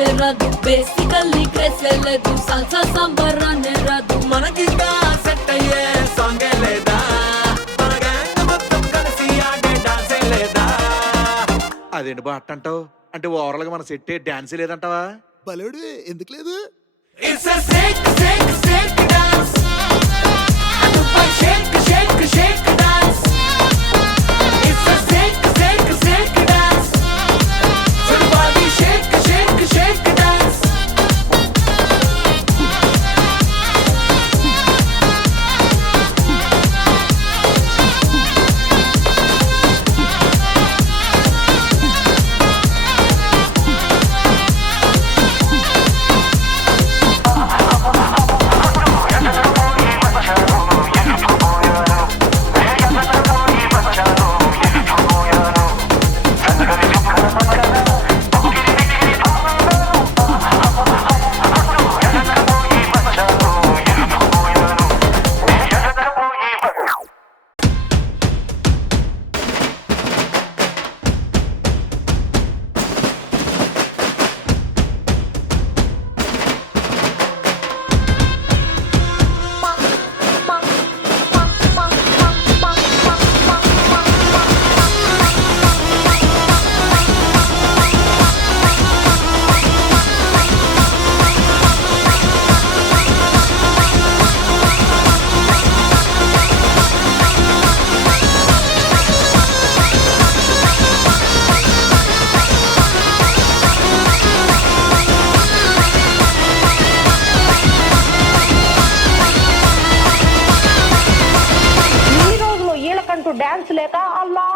డాన్సే రాదు, బేసికల్లీ క్రేసే లేదు, సాల్సా సాంబార్ అనే రాదు. మనకింకా సెట్ అయ్యే సాంగే లేదా, మన గ్యాంగ్ మొత్తం కలిసి ఆడే డాన్సే లేదా. అదేంటి బా అట్టంటావు? అంటే ఓవరాల్ గా మన సెట్ డాన్స్ లేదంటావా? బలేడు ఎందుకు లేదు? It's a shake, shake, shake dance. Adupa shake, shake, shake dance. It's a shake, shake, shake dance. Full body shake, shake, shake dance. Dance లేక అల్లా